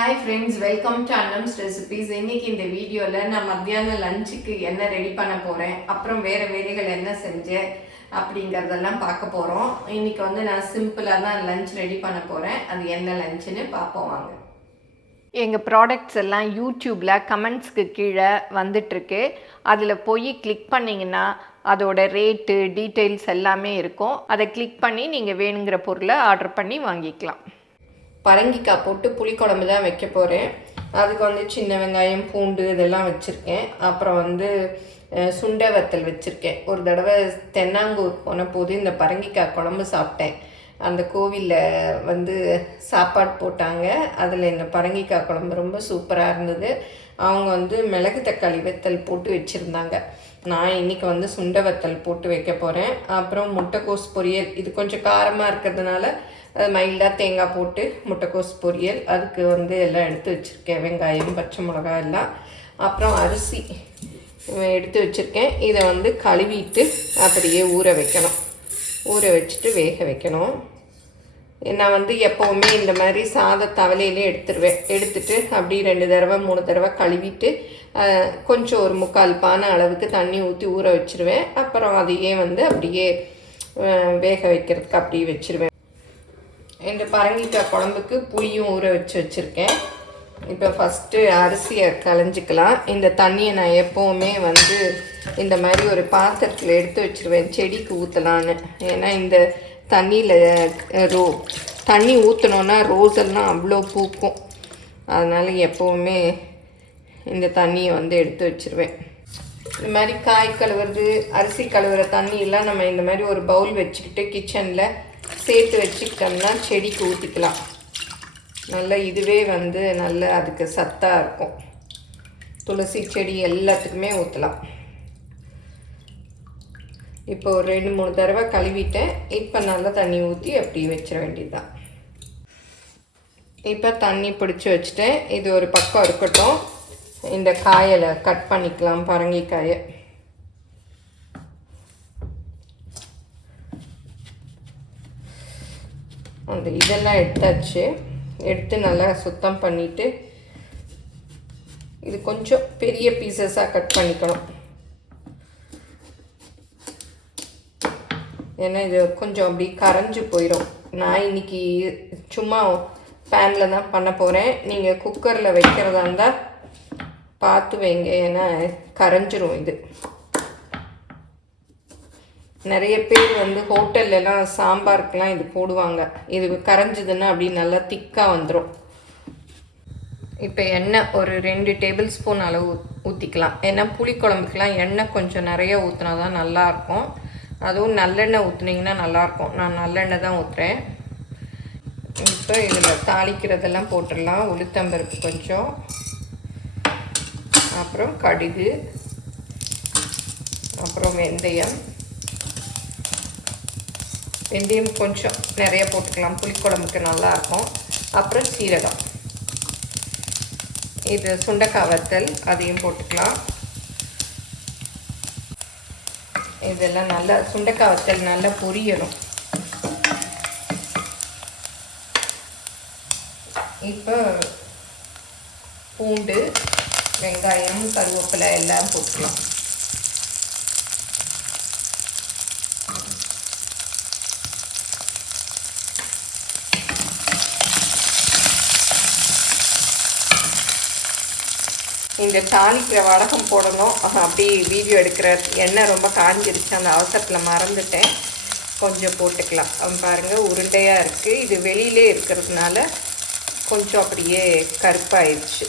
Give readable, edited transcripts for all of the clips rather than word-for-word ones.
Hi friends, welcome to Annam's Recipes. இன்னைக்கு இந்த வீடியோல நான் மத்தியான லஞ்சுக்கு என்ன ரெடி பண்ண போறேன், அப்புறம் வேற வேலைகள் என்ன செஞ்சேன் அப்படிங்கறதெல்லாம் பார்க்க போறோம். இன்னைக்கு நான் சிம்பிளா தான் லஞ்ச் ரெடி பண்ண போறேன். அது என்ன லஞ்ச்னு பார்ப்போம் வாங்க. எங்கள் ப்ராடக்ட்ஸ் எல்லாம் யூடியூப்பில் கமெண்ட்ஸ்க்கு கீழே வந்துட்டுருக்கு. அதில் போய் கிளிக் பண்ணிங்கன்னா அதோட ரேட்டு டீட்டெயில்ஸ் எல்லாமே இருக்கும். அதை கிளிக் பண்ணி நீங்கள் வேணுங்கிற பொருளை ஆர்டர் பண்ணி வாங்கிக்கலாம். பரங்கிக்காய் போட்டு புளிக்குழம்பு தான் வைக்க போகிறேன். அதுக்கு சின்ன வெங்காயம் பூண்டு இதெல்லாம் வச்சுருக்கேன். அப்புறம் சுண்டை வத்தல் வச்சுருக்கேன். ஒரு தடவை தென்னாங்கூர் போன போது இந்த பரங்கிக்காய் குழம்பு சாப்பிட்டேன். அந்த கோவிலில் சாப்பாடு போட்டாங்க. அதில் இந்த பரங்கிக்காய் குழம்பு ரொம்ப சூப்பராக இருந்தது. அவங்க மிளகு தக்காளி வத்தல் போட்டு வச்சுருந்தாங்க. நான் இன்றைக்கி சுண்டை வத்தல் போட்டு வைக்க போகிறேன். அப்புறம் முட்டைக்கோஸ் பொரியல், இது கொஞ்சம் காரமாக இருக்கிறதுனால மைல்டாக தேங்காய் போட்டு முட்டைக்கோஸ் பொரியல். அதுக்கு எல்லாம் எடுத்து வச்சுருக்கேன், வெங்காயம் பச்சை மிளகா எல்லாம். அப்புறம் அரிசி எடுத்து வச்சுருக்கேன். இதை கழுவிட்டு அப்படியே ஊற வைக்கணும். ஊற வச்சுட்டு வேக வைக்கணும். நான் எப்போவுமே இந்த மாதிரி தவளையிலே எடுத்துட்டு அப்படியே 2 தடவை 3 தடவை கழுவிட்டு கொஞ்சம் ஒரு 3/4 பானை அளவுக்கு தண்ணி ஊற்றி ஊற வச்சுருவேன். அப்புறம் அதையே அப்படியே வேக வைக்கிறதுக்கு அப்படியே வச்சுருவேன். இந்த பரங்கிக்காய் குழம்புக்கு புளியும் ஊற வச்சுருக்கேன். இப்போ ஃபஸ்ட்டு அரிசியை களைஞ்சிக்கலாம். இந்த தண்ணியை நான் எப்போவுமே இந்த மாதிரி ஒரு பாத்திரத்தில் எடுத்து வச்சுருவேன், செடிக்கு ஊற்றலான்னு. ஏன்னா இந்த தண்ணியில் தண்ணி ஊற்றினோன்னா ரோஸெல்லாம் அவ்வளோ பூக்கும். அதனால் எப்போவுமே இந்த தண்ணியை எடுத்து வச்சுருவேன். இந்த மாதிரி காய் கழுவுறது, அரிசி கழுவுற தண்ணியெல்லாம் நம்ம இந்த மாதிரி ஒரு பவுல் வச்சுக்கிட்டு கிச்சனில் சேர்த்து வச்சுக்கிட்டோம்னா செடிக்கு ஊற்றிக்கலாம். நல்லா இதுவே நல்ல அதுக்கு சத்தாக இருக்கும். துளசி செடி எல்லாத்துக்குமே ஊற்றலாம். இப்போ ஒரு 2-3 தடவை கழுவிட்டேன். இப்போ நல்லா தண்ணி ஊற்றி அப்படி வச்சிட வேண்டியதுதான். இப்போ தண்ணி பிடிச்சி வச்சுட்டேன். இது ஒரு பக்கம் இருக்கட்டும். இந்த காயில் கட் பண்ணிக்கலாம், பரங்கிக்காயை. இதெல்லாம் எடுத்தாச்சு. எடுத்து நல்லா சுத்தம் பண்ணிவிட்டு இது கொஞ்சம் பெரிய பீசஸாக கட் பண்ணிக்கணும். ஏன்னா இது கொஞ்சம் அப்படி கரைஞ்சி போயிடும். நான் இன்றைக்கி சும்மா பேனில் தான் பண்ண போகிறேன். நீங்கள் குக்கரில் வைக்கிறதா இருந்தால் பார்த்து வைங்க, ஏன்னா கரைஞ்சிரும். இது நிறைய பேர் ஹோட்டல்லாம் சாம்பாருக்கெலாம் இது போடுவாங்க. இது கரைஞ்சிதுன்னா அப்படி நல்லா திக்காக வந்துடும். இப்போ எண்ணெய் ஒரு 2 டேபிள் ஸ்பூன் அளவு ஊற்றிக்கலாம். ஏன்னா புளிக்குழம்புக்கெலாம் எண்ணெய் கொஞ்சம் நிறைய ஊற்றினா தான் நல்லாயிருக்கும். அதுவும் நல்லெண்ணெய் ஊற்றுனீங்கன்னா நல்லாயிருக்கும். நான் நல்லெண்ணெய் தான் ஊற்றுறேன். இப்போ இதில் தாளிக்கிறதெல்லாம் போட்டுடலாம். உளுத்தம்பருப்பு கொஞ்சம், அப்புறம் கடுகு, அப்புறம் வெந்தயம் கொஞ்சம் நிறைய போட்டுக்கலாம், புளிக்குழம்புக்கு நல்லாயிருக்கும். அப்புறம் சீரகம், இது சுண்டைக்காய் வத்தல், அதையும் போட்டுக்கலாம். இதெல்லாம் நல்லா சுண்டைக்காய் வத்தல் நல்லா பொரியணும். இப்போ பூண்டு, வெங்காயம், கருவேப்பிலை எல்லாம் போட்டுக்கலாம். இந்த தாளிக்கிற வடகம் போடணும். அப்படி வீடியோ எடுக்கிற எண்ணெய் ரொம்ப காஞ்சிருச்சு, அந்த அவசரத்தில் மறந்துட்டேன். கொஞ்சம் போட்டுக்கலாம். பாருங்கள், உருண்டையாக இருக்குது. இது வெளியிலே இருக்கிறதுனால கொஞ்சம் அப்படியே கருப்பாயிடுச்சு.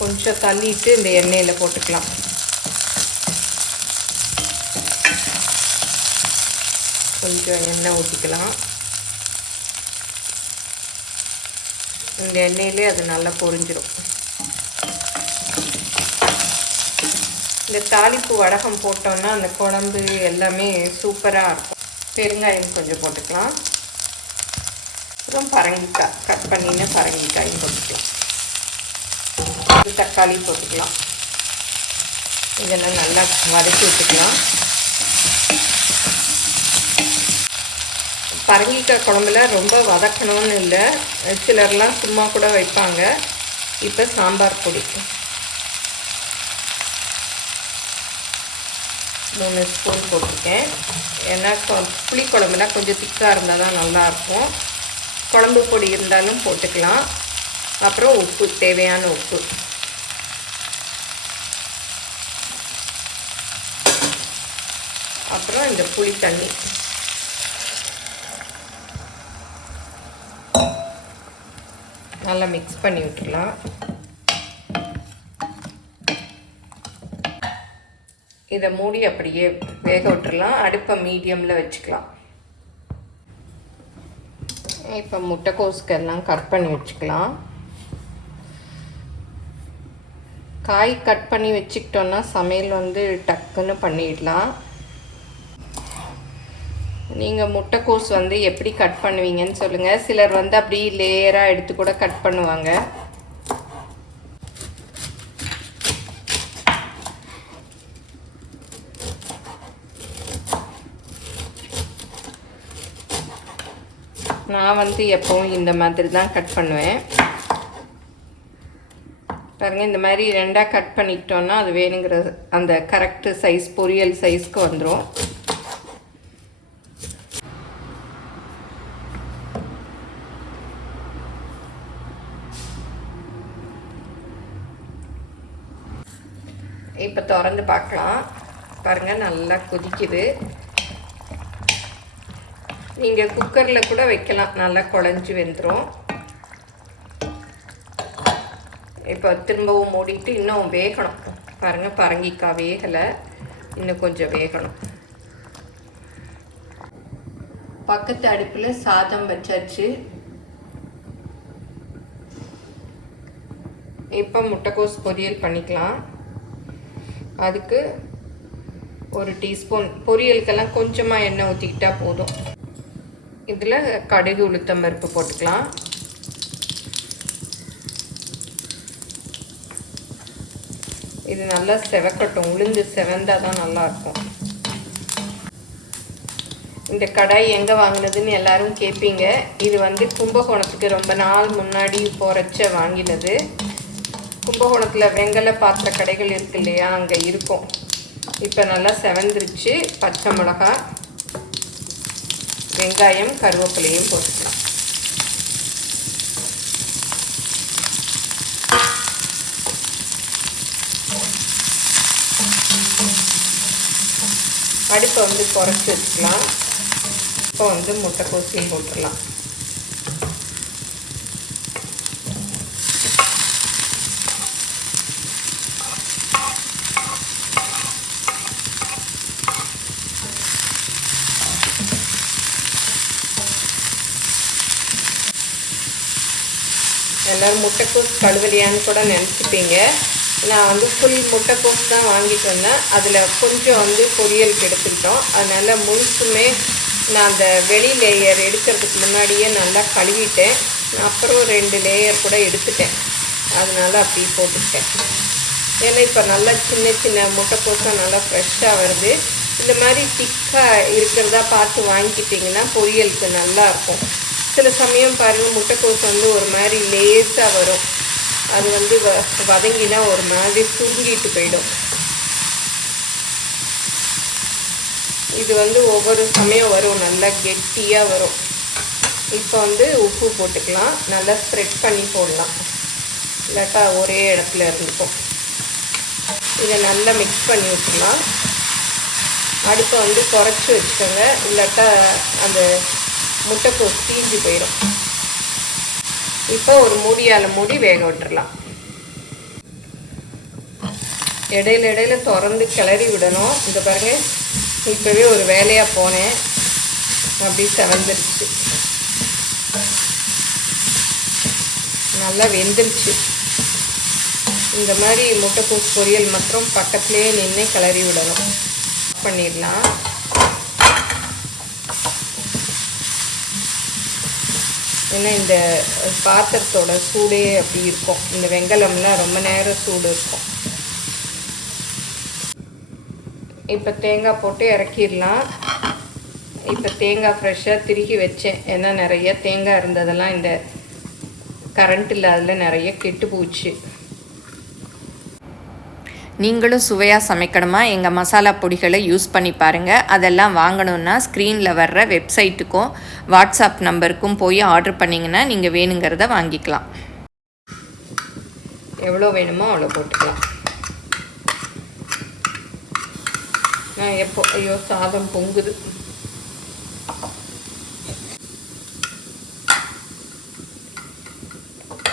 கொஞ்சம் தள்ளிட்டு இந்த எண்ணெயில் போட்டுக்கலாம். கொஞ்சம் எண்ணெய் ஊற்றிக்கலாம். இந்த எண்ணெயிலே அது நல்லா பொரிஞ்சிடும். இந்த தாளிப்பு வடகம் போட்டோன்னா அந்த குழம்பு எல்லாமே சூப்பராக இருக்கும். பெருங்காயம் கொஞ்சம் போட்டுக்கலாம். அப்புறம் பரங்கிக்காய் கட் பண்ணின்னு பரங்கிக்காயும் போட்டுக்கலாம். தக்காளி போட்டுக்கலாம். இதெல்லாம் நல்லா வதக்கி விட்டுக்கலாம். பரங்கிக்காய் குழம்புல ரொம்ப வதக்கணும்னு இல்லை, சிலர்லாம் சும்மா கூட வைப்பாங்க. இப்போ சாம்பார் பொடி 3 ஸ்பூன் போட்டிருக்கேன். ஏன்னா புளிக்குழம்புனா கொஞ்சம் திக்காக இருந்தால் தான் நல்லாயிருக்கும். குழம்பு பொடி இருந்தாலும் போட்டுக்கலாம். அப்புறம் உப்பு, தேவையான உப்பு. அப்புறம் இந்த புளி தண்ணி. நல்லா மிக்ஸ் பண்ணி விட்டுடலாம். இதை மூடி அப்படியே வேக விட்டுடலாம். அடுப்பை மீடியமில் வச்சுக்கலாம். இப்போ முட்டைக்கோஸுக்கெல்லாம் கட் பண்ணி வச்சுக்கலாம். காய் கட் பண்ணி வச்சுக்கிட்டோன்னா சமையல் வந்து டக்குன்னு பண்ணிடலாம். நீங்கள் முட்டைக்கோஸ் வந்து எப்படி கட் பண்ணுவீங்கன்னு சொல்லுங்கள். சிலர் வந்து அப்படி லேயராக எடுத்து கூட கட் பண்ணுவாங்க. நான் வந்து எப்பவும் இந்த மாதிரி தான் கட் பண்ணுவேன். பாருங்கள், இந்த மாதிரி 2ஆக கட் பண்ணிக்கிட்டோன்னா அது வேணுங்கிற அந்த கரெக்டு சைஸ், பொரியல் சைஸ்க்கு வந்துடும். இப்போ திறந்து பார்க்கலாம். பாருங்கள், நல்லா கொதிக்குது. நீங்கள் குக்கரில் கூட வைக்கலாம், நல்லா குழஞ்சி வெந்துடும். இப்போ திரும்பவும் மூடிட்டு இன்னும் வேகணும். பாருங்கள், பரங்கிக்காய் வேகலை, இன்னும் கொஞ்சம் வேகணும். பக்கத்து அடுப்பில் சாதம் வச்சாச்சு. இப்போ முட்டைக்கோஸ் பொரியல் பண்ணிக்கலாம். அதுக்கு 1 டீஸ்பூன், பொரியலுக்கெல்லாம் கொஞ்சமாக எண்ணெய் ஊற்றிக்கிட்டால் போதும். இதில் கடுகு, உளுத்தம் பருப்பு போட்டுக்கலாம். இது நல்லா செவக்கட்டும். உளுந்து செவந்தால் தான் நல்லாயிருக்கும். இந்த கடாய் எங்கே வாங்கினதுன்னு எல்லோரும் கேட்பீங்க. இது வந்து கும்பகோணத்துக்கு ரொம்ப நாள் முன்னாடி போகிறச்ச வாங்கினது. கும்பகோணத்தில் வெங்கல பாத்திர கடைகள் இருக்கு இல்லையா, அங்கே இருக்கும். இப்போ நல்லா செவந்துருச்சு. பச்சை மிளகாய், வெங்காயம், கருவேப்பிலையும் போட்டுக்கலாம். அடுப்பை வந்து குறைச்சி வச்சுக்கலாம். இப்போ வந்து முட்டைக்கோஸையும் போட்டுடலாம். எல்லோரும் முட்டைக்கோஸ் கழுவலையான்னு கூட நினச்சிப்பீங்க. நான் வந்து ஃபுல் முட்டைக்கோஸ் தான் வாங்கிட்டு வந்தேன். அதில் கொஞ்சம் வந்து பொரியலுக்கு எடுத்துக்கிட்டோம். அதனால் முழுசுமே நான் அந்த வெளி லேயர் எடுக்கிறதுக்கு முன்னாடியே நல்லா கழுவிட்டேன். அப்புறம் 2 லேயர் கூட எடுத்துட்டேன். அதனால் அப்படி போட்டுக்கிட்டேன். ஏன்னா இப்போ நல்லா சின்ன சின்ன முட்டைக்கோஸாக நல்லா ஃப்ரெஷ்ஷாக வருது. இந்த மாதிரி திக்காக இருக்கிறதா பார்த்து வாங்கிக்கிட்டிங்கன்னா பொரியலுக்கு நல்லாயிருக்கும். சில சமயம் பாருங்கள், முட்டைக்கோஸ் வந்து ஒரு மாதிரி லேஸாக வரும். அது வந்து வதங்கினா ஒரு மாதிரி சுருங்கிட்டு போயிடும். இது வந்து ஒவ்வொரு சமயம் வரும், நல்லா கெட்டியாக வரும். இப்போ வந்து உப்பு போட்டுக்கலாம். நல்லா ஸ்ப்ரெட் பண்ணி போடலாம், இல்லாட்டா ஒரே இடத்துல இருந்துக்கும். இதை நல்லா மிக்ஸ் பண்ணி விட்டுக்கலாம். அடுப்பை வந்து குறைச்சி வச்சுக்கோங்க, இல்லாட்டா அந்த முட்டைக்கோஸ் தீஞ்சு போயிடும். இப்போ ஒரு மூடியால் மூடி வேக விட்டுடலாம். இடையில இடையில திறந்து கிளறி விடணும். இந்த பாருங்க, இப்போவே ஒரு வேலையாக போனேன், அப்படி செவந்துருச்சு, நல்லா வெந்துருச்சு. இந்த மாதிரி முட்டைக்கோஸ் பொரியல் மற்றும் பக்கத்துலேயே நின்று கிளறி விடணும். பண்ணிடலாம். ஏன்னா இந்த பாத்திரத்தோட சூடே அப்படி இருக்கும். இந்த வெங்கலம்லாம் ரொம்ப நேரம் சூடு இருக்கும். இப்போ தேங்காய் போட்டு இறக்கிடலாம். இப்போ தேங்காய் ஃப்ரெஷ்ஷாக திருகி வச்சேன். ஏன்னா நிறைய தேங்காய் இருந்ததெல்லாம் இந்த கரண்ட் இல்லாததில் நிறைய கெட்டு போச்சு. நீங்களும் சுவையாக சமைக்கணுமா? எங்கள் மசாலா பொடிகளை யூஸ் பண்ணி பாருங்கள். அதெல்லாம் வாங்கணுன்னா ஸ்க்ரீனில் வர்ற வெப்சைட்டுக்கும் வாட்ஸ்அப் நம்பருக்கும் போய் ஆர்டர் பண்ணிங்கன்னா நீங்கள் வேணுங்கிறத வாங்கிக்கலாம். எவ்வளோ வேணுமோ அவ்வளோ போட்டுக்கலாம். நான் ஐயோ சாதம் பொங்குது.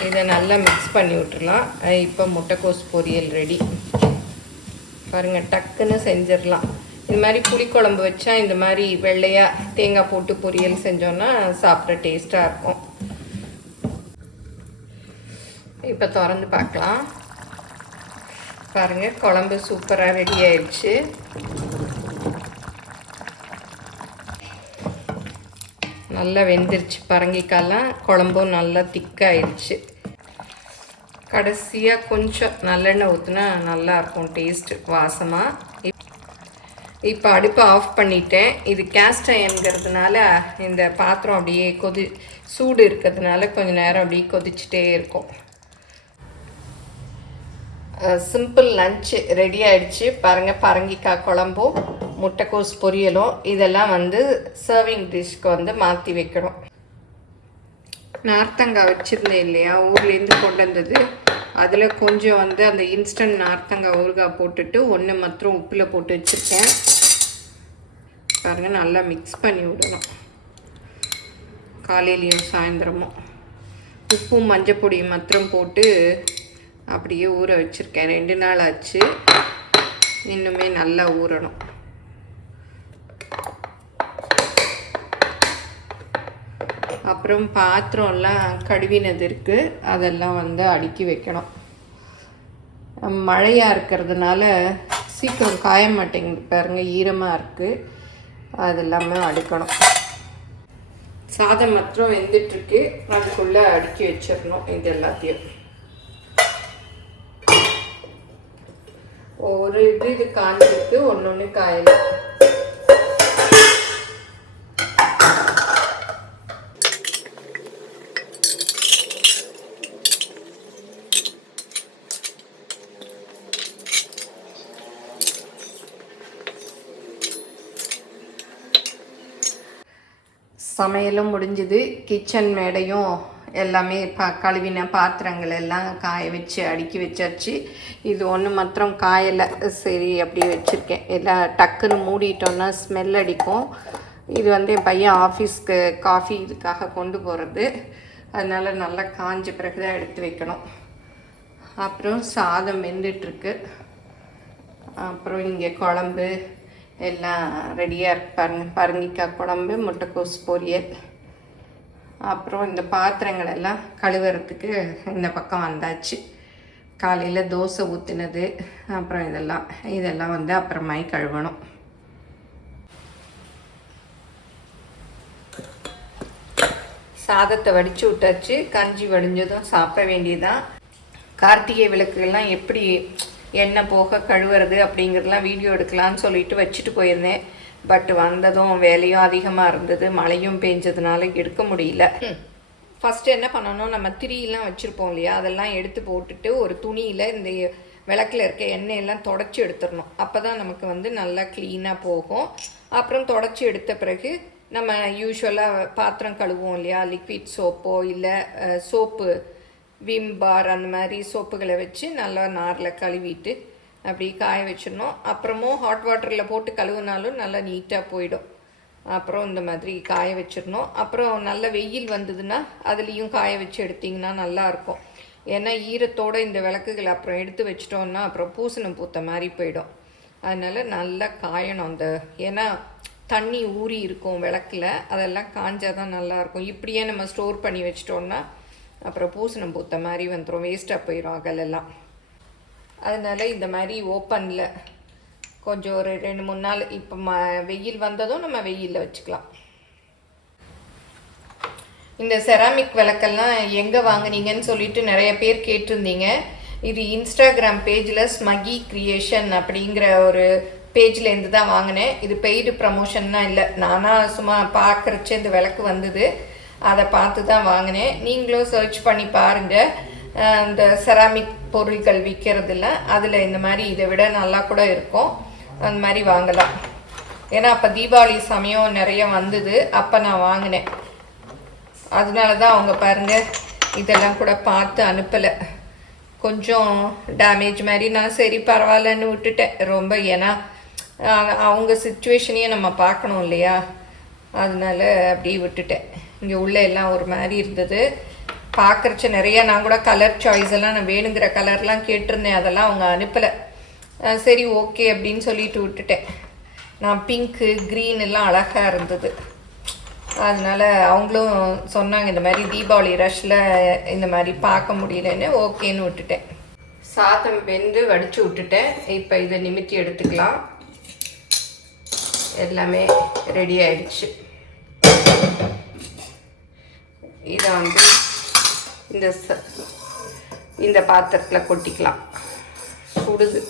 இதை நல்லா மிக்ஸ் பண்ணி விட்டுடலாம். இப்போ முட்டைக்கோஸ் பொரியல் ரெடி. பாருங்கள், டக்குன்னு செஞ்சிடலாம். இது மாதிரி புளிக்குழம்பு வச்சா இந்த மாதிரி வெள்ளையாக தேங்காய் போட்டு பொரியல் செஞ்சோன்னா சாப்பிட டேஸ்ட்டாக இருக்கும். இப்போ திறந்து பார்க்கலாம். பாருங்கள், குழம்பு சூப்பராக ரெடி ஆயிடுச்சு. நல்லா வெந்துருச்சு பரங்கிக்காயெல்லாம். குழம்பும் நல்லா திக்காயிடுச்சு. கடைசியாக கொஞ்சம் நல்லெண்ணெய் ஊற்றினா நல்லாயிருக்கும் டேஸ்ட்டு, வாசமாக. இப்போ அடுப்பை ஆஃப் பண்ணிட்டேன். இது கேஸ்ட் அயன்கிறதுனால இந்த பாத்திரம் அப்படியே சூடு இருக்கிறதுனால கொஞ்சம் நேரம் அப்படியே கொதிச்சுட்டே இருக்கும். சிம்பிள் லன்ச்சு ரெடி ஆகிடுச்சு. பாருங்கள், பரங்கிக்காய் குழம்பும் முட்டைக்கோஸ் பொரியலும். இதெல்லாம் சர்விங் டிஷ்க்கு மாற்றி வைக்கணும். நார்த்தங்காய் வச்சுருந்தேன் இல்லையா, ஊர்லேருந்து கொண்டு வந்தது. அதில் கொஞ்சம் அந்த இன்ஸ்டன்ட் நார்த்தங்காய் ஊறுகாய் போட்டுட்டு ஒன்று மாத்திரம் உப்பில் போட்டு வச்சுருக்கேன். பாருங்கள், நல்லா மிக்ஸ் பண்ணி விடணும். காலையிலையும் சாயந்தரமும் உப்பும் மஞ்சள் பொடியும் மாத்திரம் போட்டு அப்படியே ஊற வச்சுருக்கேன். 2 நாள் ஆச்சு. இன்னுமே நல்லா ஊறணும். அப்புறம் பாத்திரம்லாம் கழுவினது இருக்குது, அதெல்லாம் அடுக்கி வைக்கணும். மழையாக இருக்கிறதுனால சீக்கிரம் காய மாட்டேங்குது. பாருங்கள், ஈரமாக இருக்குது. அதெல்லாமே அடுக்கணும். சாதம் மாத்திரம் வெந்துட்டுருக்கு, அதுக்குள்ளே அடுக்கி வச்சிடணும். இது எல்லாத்தையும் ஒரு இது காஞ்சிருக்கு, ஒன்று காயல. சமையலும் முடிஞ்சுது. கிச்சன் மேடையும் எல்லாமே கழுவின பாத்திரங்கள் எல்லாம் காய வச்சு அடுக்கி வச்சாச்சு. இது ஒன்று மாத்திரம் காயலை. சரி, அப்படியே வச்சுருக்கேன். எல்லாம் டக்குன்னு மூடிட்டோன்னா ஸ்மெல் அடிக்கும். இது என் பையன் ஆஃபீஸ்க்கு காஃபி இதுக்காக கொண்டு போகிறது. அதனால் நல்லா காஞ்ச பிறகு தான் எடுத்து வைக்கணும். அப்புறம் சாதம் வெந்துட்டுருக்கு. அப்புறம் இங்கே குழம்பு எல்லாம் ரெடியாக இருக்கு. பரங்கிக்காய் குழம்பு, முட்டைக்கோஸ் பொரியல். அப்புறம் இந்த பாத்திரங்கள் எல்லாம் கழுவுறதுக்கு இந்த பக்கம் வந்தாச்சு. காலையில் தோசை ஊற்றினது, அப்புறம் இதெல்லாம் அப்புறமாய் கழுவணும். சாதத்தை வடித்து விட்டாச்சு. கஞ்சி வடிஞ்சதும் சாப்பிட வேண்டியதுதான். கார்த்திகை விளக்குகள்லாம் எப்படி எண்ணெய் போக கழுவுறது அப்படிங்கிறதுலாம் வீடியோ எடுக்கலான்னு சொல்லிட்டு வச்சுட்டு போயிருந்தேன். பட் வந்ததும் வேலையும் அதிகமாக இருந்தது, மழையும் பெஞ்சதுனால எடுக்க முடியல. ஃபஸ்ட்டு என்ன பண்ணணும், நம்ம திரியெல்லாம் வச்சுருப்போம் இல்லையா, அதெல்லாம் எடுத்து போட்டுட்டு ஒரு துணியில் இந்த விளக்கில் இருக்க எண்ணெயெல்லாம் தொடச்சி எடுத்துடணும். அப்போ தான் நமக்கு நல்லா க்ளீனாக போகும். அப்புறம் தொடச்சி எடுத்த பிறகு நம்ம யூஸ்வலாக பாத்திரம் கழுவோம் இல்லையா, லிக்விட் சோப்போ இல்லை சோப்பு விம் பார் அந்த மாதிரி சோப்புகளை வச்சு நல்லா நாரில் கழுவிட்டு அப்படி காய வச்சிடணும். அப்புறமும் ஹாட் வாட்டரில் போட்டு கழுவுனாலும் நல்லா நீட்டாக போயிடும். அப்புறம் இந்த மாதிரி காய வச்சிடணும். அப்புறம் நல்ல வெயில் வந்ததுன்னா அதுலேயும் காய வச்சு எடுத்திங்கன்னா நல்லாயிருக்கும். ஏன்னா ஈரத்தோடு இந்த விளக்குகள் அப்புறம் எடுத்து வச்சிட்டோன்னா அப்புறம் பூசணம் பூத்த மாதிரி போயிடும். அதனால் நல்லா காயணும். ஏன்னா தண்ணி ஊறி இருக்கும் விளக்கில், அதெல்லாம் காஞ்சால் தான் நல்லாயிருக்கும். இப்படியே நம்ம ஸ்டோர் பண்ணி வச்சிட்டோன்னா அப்புறம் பூசணம் பூத்த மாதிரி வந்துடும், வேஸ்ட்டாக போயிடும் அகலெல்லாம். அதனால் இந்த மாதிரி ஓப்பனில் கொஞ்சம் ஒரு 2-3 நாள் இப்போ வெயில் வந்ததும் நம்ம வெயிலில் வச்சுக்கலாம். இந்த செராமிக் விளக்கெல்லாம் எங்கே வாங்குனீங்கன்னு சொல்லிட்டு நிறைய பேர் கேட்டிருந்தீங்க. இது இன்ஸ்டாகிராம் பேஜில் ஸ்மகி கிரியேஷன் அப்படிங்கிற ஒரு பேஜ்லேருந்து தான் வாங்கினேன். இது பெய்டு ப்ரமோஷன்லாம் இல்லை, நானாக சும்மா பார்க்குறச்சே இந்த விளக்கு வந்தது, அதை பார்த்து தான் வாங்கினேன். நீங்களும் சர்ச் பண்ணி பாருங்கள். இந்த செராமிக் பொருட்கள் விற்கிறதில்ல, அதில் இந்த மாதிரி இதை விட நல்லா கூட இருக்கும், அந்த மாதிரி வாங்கலாம். ஏன்னா அப்போ தீபாவளி சமயம் நிறைய வந்தது, அப்போ நான் வாங்கினேன். அதனால தான் அவங்க பாருங்கள் இதெல்லாம் கூட பார்த்து அனுப்பலை. கொஞ்சம் டேமேஜ் மாதிரி நான் சரி பரவாயில்லன்னு விட்டுட்டேன். ரொம்ப ஏன்னா அவங்க சிச்சுவேஷனையும் நம்ம பார்க்கணும் இல்லையா, அதனால அப்படியே விட்டுட்டேன். இங்கே உள்ளே எல்லாம் ஒரு மாதிரி இருந்தது பார்க்குறச்ச நிறையா. நான் கூட கலர் சாய்ஸ் எல்லாம் நான் வேணுங்கிற கலர்லாம் கேட்டிருந்தேன், அதெல்லாம் அவங்க அனுப்பலை. சரி ஓகே அப்படின்னு சொல்லிட்டு விட்டுட்டேன். நான் பிங்க்கு க்ரீன் எல்லாம் அழகாக இருந்தது, அதனால் அவங்களும் சொன்னாங்க இந்த மாதிரி தீபாவளி ரஷ்ஷில் இந்த மாதிரி பார்க்க முடியலன்னு, ஓகேன்னு விட்டுட்டேன். சாதம் வெந்து வடித்து விட்டுட்டேன். இப்போ இதை நிமித்தி எடுத்துக்கலாம். எல்லாமே ரெடி ஆயிடுச்சு. இதை வந்து இந்த பாத்திரத்தில் கொட்டிக்கலாம். சுடுது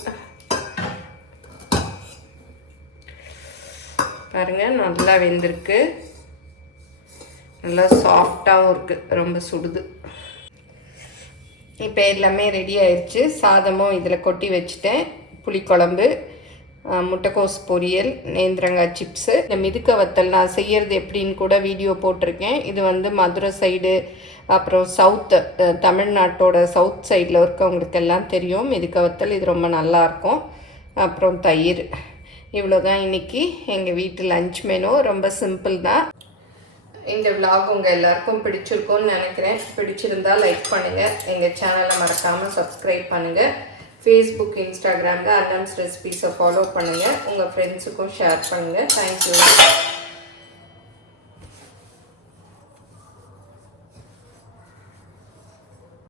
பாருங்கள், நல்லா வெந்திருக்கு, நல்லா சாஃப்டாகவும் இருக்குது, ரொம்ப சுடுது. இப்போ எல்லாமே ரெடி ஆயிடுச்சு. சாதமும் இதில் கொட்டி வச்சுட்டேன். புளிக்குழம்பு, முட்டைக்கோஸ் பொரியல், நேந்திரங்காய் சிப்ஸு, இந்த மிதுக்க வத்தல் நான் செய்கிறது எப்படின்னு கூட வீடியோ போட்டிருக்கேன். இது வந்து மதுரை சைடு, அப்புறம் சவுத்து தமிழ்நாட்டோட சவுத் சைடில் இருக்கவங்களுக்கெல்லாம் தெரியும் மிதுக்க வத்தல். இது ரொம்ப நல்லாயிருக்கும். அப்புறம் தயிர். இவ்வளோதான் இன்றைக்கி எங்கள் வீட்டு லஞ்ச் மெனு. ரொம்ப சிம்பிள் தான். இந்த விலாக் உங்கள் எல்லாருக்கும் பிடிச்சிருக்கும்னு நினைக்கிறேன். பிடிச்சிருந்தால் லைக் பண்ணுங்கள், எங்கள் சேனலை மறக்காமல் சப்ஸ்கிரைப் பண்ணுங்கள். ஃபேஸ்புக் இன்ஸ்டாகிராமில் அன்னம்ஸ் ரெசிபீஸை ஃபாலோ பண்ணுங்கள், உங்கள் ஃப்ரெண்ட்ஸுக்கும் ஷேர் பண்ணுங்கள். தேங்க்யூ.